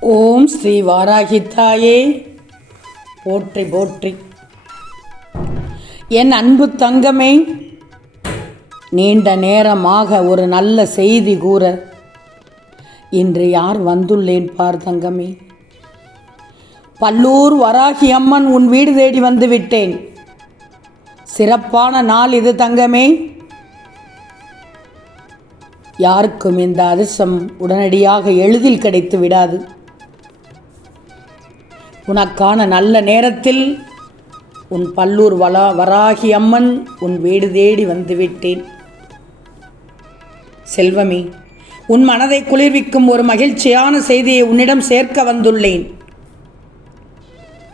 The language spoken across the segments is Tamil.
ஓம் ஸ்ரீ வாராகித்தாயே. போற்றி போற்றி. என் அன்பு தங்கமே நீண்ட நேரமாக ஒரு நல்ல செய்தி கூற இன்று யார் வந்துள்ளேன் பார் தங்கமே. பல்லூர் வராகி அம்மன் உன் வீடு தேடி வந்து விட்டேன். சிறப்பான நாள் இது தங்கமே. யாருக்கும் இந்த அதிர்ஷ்டம் உடனடியாக எளிதில் கிடைத்து விடாது. உனக்கான நல்ல நேரத்தில் உன் பல்லூர் வளா வராகி அம்மன் உன் வீடு தேடி வந்துவிட்டேன். செல்வமே உன் மனதை குளிர்விக்கும் ஒரு மகிழ்ச்சியான செய்தியை உன்னிடம் சேர்க்க வந்துள்ளேன்.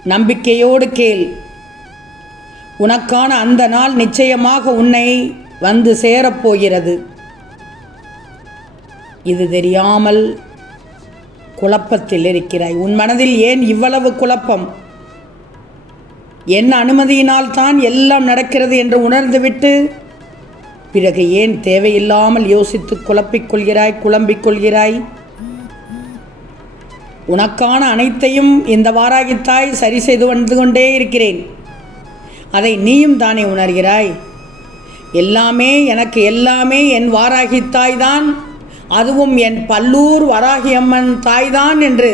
நம்பிக்கையோடு கேள். உனக்கான அந்த நாள் நிச்சயமாக உன்னை வந்து சேரப்போகிறது. இது தெரியாமல் குழப்பத்தில் இருக்கிறாய். உன் மனதில் ஏன் இவ்வளவு குழப்பம்? என் அனுமதியினால் தான் எல்லாம் நடக்கிறது என்று உணர்ந்துவிட்டு பிறகு ஏன் தேவையில்லாமல் யோசித்து குழப்பிக்கொள்கிறாய் குழம்பிக் கொள்கிறாய்? உனக்கான அனைத்தையும் இந்த வாராகித்தாய் சரி செய்து வந்து கொண்டே இருக்கிறேன். அதை நீயும் தானே உணர்கிறாய்? எல்லாமே எனக்கு எல்லாமே என் வாராகித்தாய் தான். அதுவும் என் பல்லூர் வராகியம்மன் தாய்தான் என்று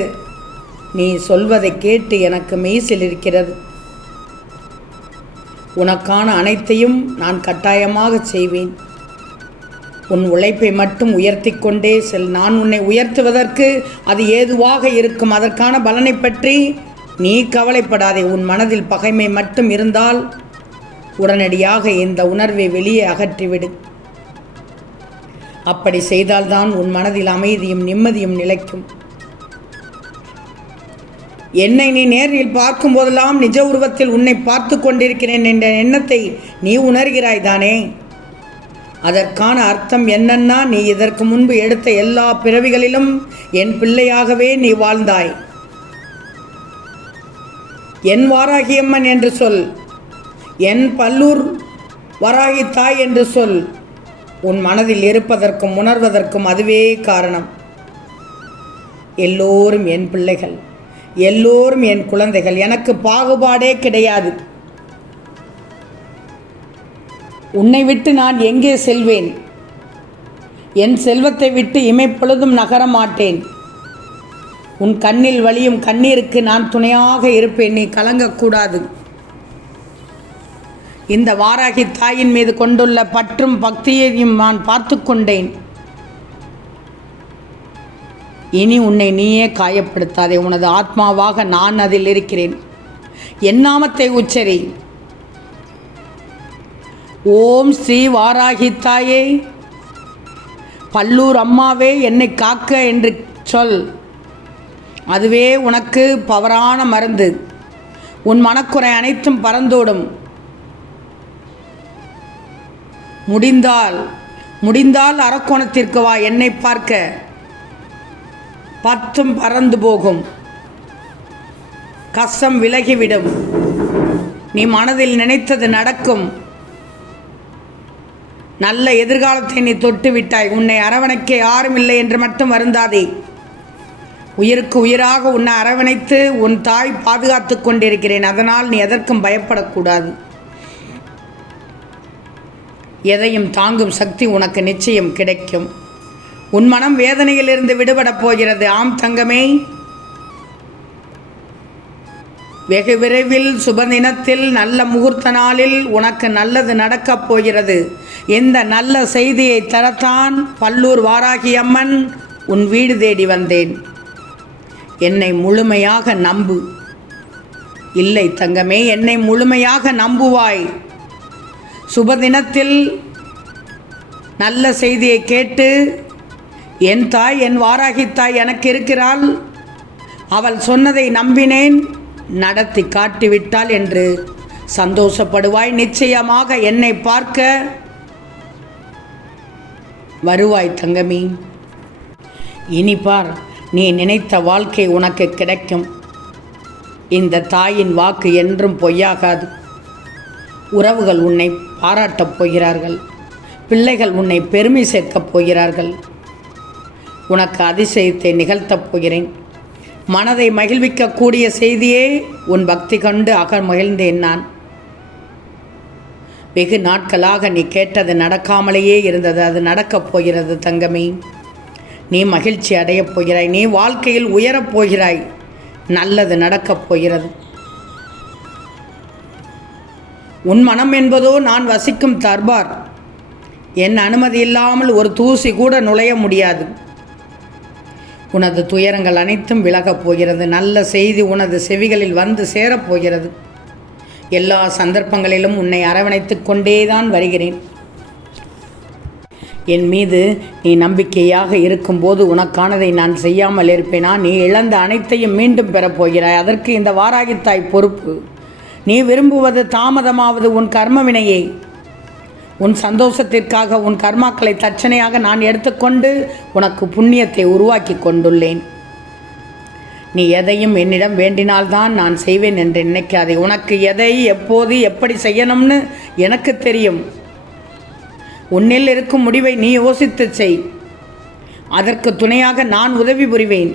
நீ சொல்வதை கேட்டு எனக்கு மெய்சில் இருக்கிறது. உனக்கான அனைத்தையும் நான் கட்டாயமாக செய்வேன். உன் உழைப்பை மட்டும் உயர்த்தி கொண்டே செல். நான் உன்னை உயர்த்துவதற்கு அது ஏதுவாக இருக்கும். அதற்கான பலனை பற்றி நீ கவலைப்படாதே. உன் மனதில் பகைமை மட்டும் இருந்தால் உடனடியாக இந்த உணர்வை வெளியே அகற்றிவிடு. அப்படி செய்தால்தான் உன் மனதில் அமைதியும் நிம்மதியும் நிலைக்கும். என்னை நீ நேரில் பார்க்கும் போதெல்லாம் நிஜ உருவத்தில் உன்னை பார்த்து கொண்டிருக்கிறேன் என்ற எண்ணத்தை நீ உணர்கிறாய் தானே? அதற்கான அர்த்தம் என்னன்னா நீ இதற்கு முன்பு எடுத்த எல்லா பிறவிகளிலும் என் பிள்ளையாகவே நீ வாழ்ந்தாய். என் வாராகியம்மன் என்று சொல். என் பல்லூர் வராகி தாய் என்று சொல். உன் மனதில் இருப்பதற்கும் உணர்வதற்கும் அதுவே காரணம். எல்லோரும் என் பிள்ளைகள் எல்லோரும் என் குழந்தைகள் எனக்கு பாகுபாடே கிடையாது. உன்னை விட்டு நான் எங்கே செல்வேன்? என் செல்வத்தை விட்டு இமைப்பொழுதும் நகர மாட்டேன். உன் கண்ணில் வழியும் கண்ணீருக்கு நான் துணையாக இருப்பேன் நீ கலங்கக்கூடாது. இந்த வாராகி தாயின் மீது கொண்டுள்ள பற்றும் பக்தியையும் நான் பார்த்து கொண்டேன். இனி உன்னை நீயே காயப்படுத்தாதே. உனது ஆத்மாவாக நான் அதில் இருக்கிறேன். என் நாமத்தை உச்சரி. ஓம் ஸ்ரீ வாராகி தாயே. பல்லூர் அம்மாவே என்னை காக்க என்று சொல். அதுவே உனக்கு பவரான மருந்து. உன் மனக்குறை அனைத்தும் பறந்தோடும். முடிந்தால் முடிந்தால் அரக்கோணத்திற்கு வா என்னை பார்க்க. பத்தும் பறந்து போகும். கஷ்டம் விலகிவிடும். நீ மனதில் நினைத்தது நடக்கும். நல்ல எதிர்காலத்தை நீ தொட்டு விட்டாய். உன்னை அரவணைக்க யாரும் இல்லை என்று மட்டும் வருந்தாதே. உயிருக்கு உயிராக உன்னை அரவணைத்து உன் தாய் பாதுகாத்து கொண்டிருக்கிறேன். அதனால் நீ எதற்கும் பயப்படக்கூடாது. எதையும் தாங்கும் சக்தி உனக்கு நிச்சயம் கிடைக்கும். உன் மனம் வேதனையிலிருந்து விடுபடப் போகிறது. ஆம் தங்கமே. வெகு விரைவில் சுபதினத்தில் நல்ல முகூர்த்த நாளில் உனக்கு நல்லது நடக்கப் போகிறது. இந்த நல்ல செய்தியை தரத்தான் பல்லூர் வாராகி அம்மன் உன் வீடு தேடி வந்தேன். என்னை முழுமையாக நம்பு. இல்லை தங்கமே என்னை முழுமையாக நம்புவாய். சுபதினத்தில் நல்ல செய்தியை கேட்டு என் தாய் என் வாராகி தாய் எனக்கு இருக்கிறாள். அவள் சொன்னதை நம்பினேன். நடத்தி காட்டிவிட்டாள் என்று சந்தோஷப்படுவாய். நிச்சயமாக என்னை பார்க்க வருவாய் தங்கமி. இனி பார் நீ நினைத்த வாழ்க்கை உனக்கு கிடைக்கும். இந்த தாயின் வாக்கு என்றும் பொய்யாகாது. உறவுகள் உன்னை பாராட்டப் போகிறார்கள். பிள்ளைகள் உன்னை பெருமை சேர்க்கப் போகிறார்கள். உனக்கு அதிசயத்தை நிகழ்த்தப் போகிறேன். மனதை மகிழ்விக்கக்கூடிய செய்தியே உன் பக்தி கண்டு அக மகிழ்ந்தேன் நான். வெகு நாட்களாக நீ கேட்டது நடக்காமலேயே இருந்தது. அது நடக்கப் போகிறது தங்கமே. நீ மகிழ்ச்சி அடையப் போகிறாய். நீ வாழ்க்கையில் உயரப் போகிறாய். நல்லது நடக்கப் போகிறது. உன் மனம் என்பதோ நான் வசிக்கும் தர்பார். என் அனுமதி இல்லாமல் ஒரு தூசி கூட நுழைய முடியாது. உனது துயரங்கள் அனைத்தும் விலகப் போகிறது. நல்ல செய்தி உனது செவிகளில் வந்து சேரப்போகிறது எல்லா சந்தர்ப்பங்களிலும் உன்னை அரவணைத்துக் கொண்டேதான் வருகிறேன். என் மீது நீ நம்பிக்கையாக இருக்கும்போது உனக்கானதை நான் செய்யாமல் இருப்பேனா? நீ இழந்த அனைத்தையும் மீண்டும் பெறப்போகிறாய் அதற்கு இந்த வாராகித்தாய் பொறுப்பு. நீ விரும்புவது தாமதமாவது உன் கர்மவினையே. உன் சந்தோஷத்திற்காக உன் கர்மாக்களை தட்சணையாக நான் எடுத்துக்கொண்டு உனக்கு புண்ணியத்தை உருவாக்கி கொண்டுள்ளேன். நீ எதையும் என்னிடம் வேண்டினால்தான் நான் செய்வேன் என்று நினைக்காதே. உனக்கு எதை எப்போது எப்படி செய்யணும்னு எனக்கு தெரியும். உன்னில் இருக்கும் முடிவை நீ யோசித்து செய். அதற்கு துணையாக நான் உதவி புரிவேன்.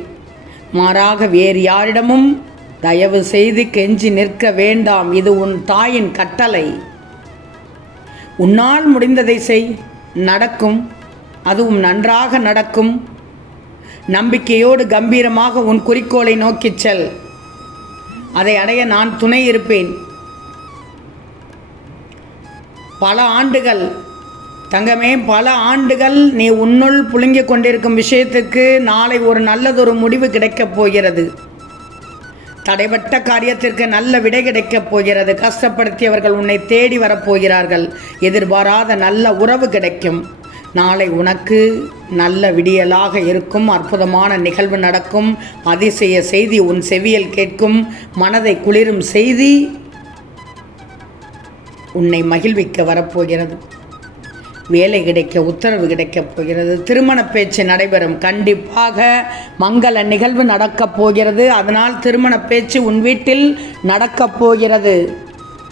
மாறாக வேறு யாரிடமும் தயவு செய்து கெஞ்சி நிற்க வேண்டாம். இது உன் தாயின் கட்டளை. உன்னால் முடிந்ததை செய். நடக்கும். அதுவும் நன்றாக நடக்கும். நம்பிக்கையோடு கம்பீரமாக உன் குறிக்கோளை நோக்கிச் செல். அதை அடைய நான் துணை இருப்பேன். பல ஆண்டுகள். தங்கமே பல ஆண்டுகள் நீ உன்னுள் புழுங்கிக் கொண்டிருக்கும் விஷயத்துக்கு நாளை ஒரு நல்லதொரு முடிவு கிடைக்கப் போகிறது. தடைபட்ட காரியத்திற்கு நல்ல விடை கிடைக்கப் போகிறது. கஷ்டப்படுத்தியவர்கள் உன்னை தேடி வரப்போகிறார்கள் எதிர்பாராத நல்ல உறவு கிடைக்கும். நாளை உனக்கு நல்ல விடியலாக இருக்கும். அற்புதமான நிகழ்வு நடக்கும். அதிசய செய்தி உன் செவியல் கேட்கும். மனதை குளிரும் செய்தி உன்னை மகிழ்விக்க வரப்போகிறது வேலை கிடைக்க உத்தரவு கிடைக்கப் போகிறது. திருமண பேச்சு நடைபெறும். கண்டிப்பாக மங்கள நிகழ்வு நடக்கப் போகிறது. அதனால் திருமண பேச்சு உன் வீட்டில் நடக்கப் போகிறது.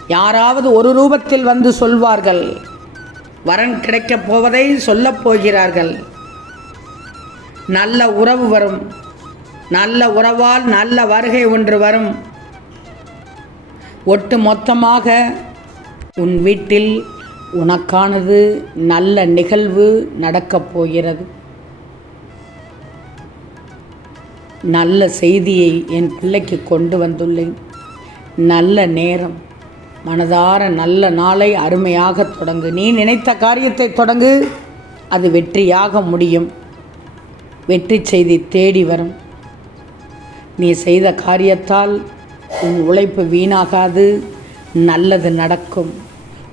யாராவது ஒரு ரூபத்தில் வந்து சொல்வார்கள். வரன் கிடைக்கப் போவதை சொல்லப் போகிறார்கள். நல்ல உறவு வரும். நல்ல உறவால் நல்ல வருகை ஒன்று வரும். ஒட்டு மொத்தமாக உன் வீட்டில் உனக்கானது நல்ல நிகழ்வு நடக்கப் போகிறது. நல்ல செய்தியை என் பிள்ளைக்கு கொண்டு வந்துள்ளேன். நல்ல நேரம். மனதார நல்ல நாளை அருமையாக தொடங்கு. நீ நினைத்த காரியத்தை தொடங்கு. அது வெற்றியாக முடியும். வெற்றி செய்தி தேடி வரும். நீ செய்த காரியத்தால் உன் உழைப்பு வீணாகாது. நல்லது நடக்கும்.